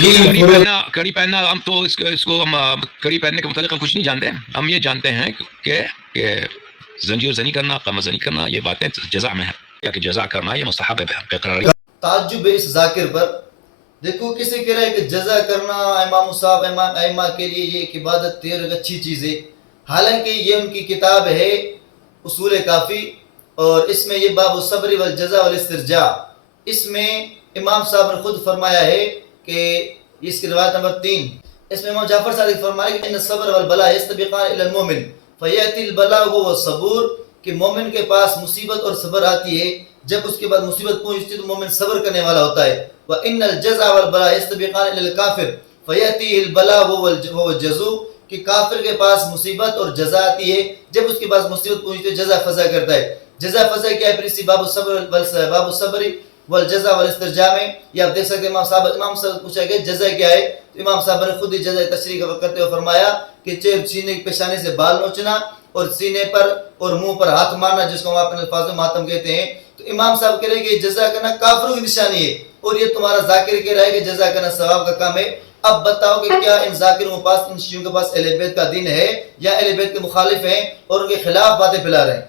کڑی پہننا ہم تو اس کو ہم کڑی پہننے کے متعلق ہم کچھ نہیں جانتے. ہم یہ جانتے ہیں کہ زنجیر زنی کرنا، قمر زنی کرنا یہ باتیں جزا میں ہے، یا کہ جزا کرنا یہ مستحب ہے. تعجب ہے اس ذاکر پر. دیکھو کسی کہہ رہا ہے کہ جزا کرنا امام صاحب ائمہ کے لیے یہ ایک عبادت ہے اور ایک اچھی چیز ہے، حالانکہ یہ ان کی کتاب ہے اصول کافی، اور اس میں یہ باب الصبر والجزا والاسترجاع، اس میں امام صاحب نے خود فرمایا ہے کہ اس کی روایت نمبر 3، اس میں امام جعفر صادق فرمایا کہ ان الصبر والبلاء یستبقان الی المؤمن فیاتی البلاء وهو الصبور، کہ مومن کے پاس مصیبت اور صبر آتی ہے، جب اس کے بعد مصیبت پہنچتی تو مومن صبر کرنے والا ہوتا ہے. وَإِنَّ الْجَزَعَ وَالْبَلَاءَ يَسْتَبِقَانِ إِلَى الْكَافِرِ فَيَأْتِيهِ الْبَلَاءُ وَهُوَ الْجَزُوءُ، کہ کافر کے پاس مصیبت اور جزا آتی ہے، جب اس کے پاس مصیبت پہنچتی ہے جزا فضا کرتا ہے. جزا فضا کیا ہے؟ پھر اسی باب الصبر والجزا والاسترجاع میں یہ آپ دیکھ سکتے ہیں. امام صاحب پوچھا کہ جزا کیا ہے، تو امام صاحب نے خود ہی جزا تشریح کرتے ہوئے فرمایا کہ سینے کی پیشانی سے بال نوچنا اور سینے پر اور منہ پر ہاتھ مارنا، جس کو ہم اپنے الفاظ میں ماتم کہتے ہیں. تو امام صاحب کہہ رہے ہیں کہ جزا کرنا کافروں کی نشانی ہے، اور یہ تمہارا ذاکر کہہ رہا ہے کہ جزا کرنا ثواب کا کام ہے. اب بتاؤ کہ کیا ان ذاکروں کے پاس، ان شیعوں کے پاس اہل بیت کا دین ہے، یا اہل بیت کے مخالف ہیں اور ان کے خلاف باتیں پھیلا رہے ہیں؟